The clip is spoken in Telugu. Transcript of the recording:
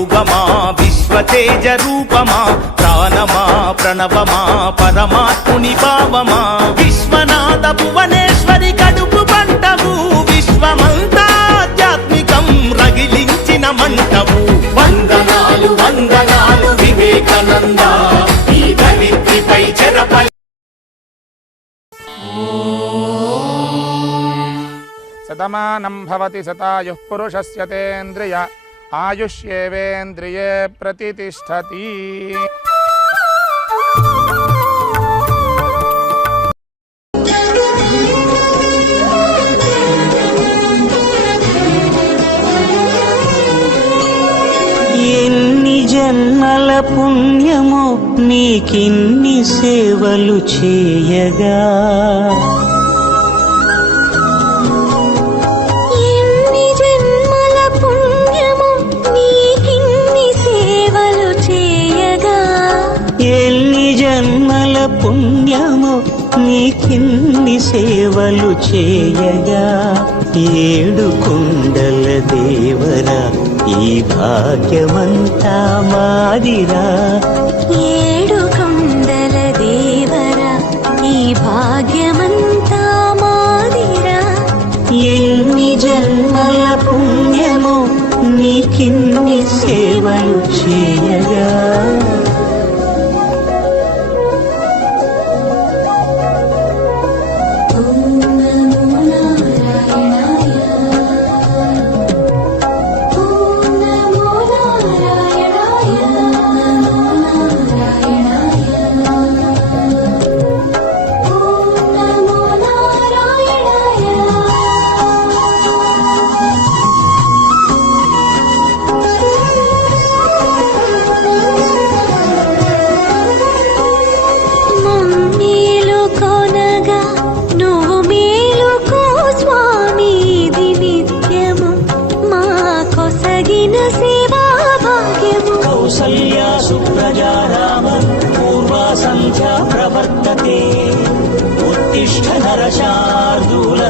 కలియుగమా విశ్వతేజ రూపమా ప్రాణమా ప్రణవమా పరమాత్ముని భావమా విశ్వనాథ భువనేశ్వరి కడుపు పంటవు విశ్వమంతా ఆధ్యాత్మికం రగిలించిన మంటవు వందనాలు వందనాలు వివేకానంద ఈ ధరిత్రిపై చెరపై శతమానం భవతి శతాయుః పురుషస్య తేంద్రియ ఆయుష్యేవేంద్రియే ప్రతిష్టతి. ఎన్ని జన్మల పుణ్యమో నీకిన్ని సేవలు చేయగా, ఎన్ని జన్మల పుణ్యమో నీకిన్ని సేవలు చేయగా, ఎన్ని జన్మల పుణ్యమో నీకిన్ని సేవలు చేయగా, ఏడు కొండల దేవరా ఈ భాగ్యమంతా మాదిరా, ఏడు కొండల దేవరా ఈ భాగ్యమంతా మాదిరా. ఎన్ని జన్మల పుణ్యమో నీకిన్ని సేవలు చేయగా. కౌసల్యా సుప్రజా రామ పూర్వా సంధ్యా ప్రవర్తతే ఉత్తిష్ఠ నరశార్దూల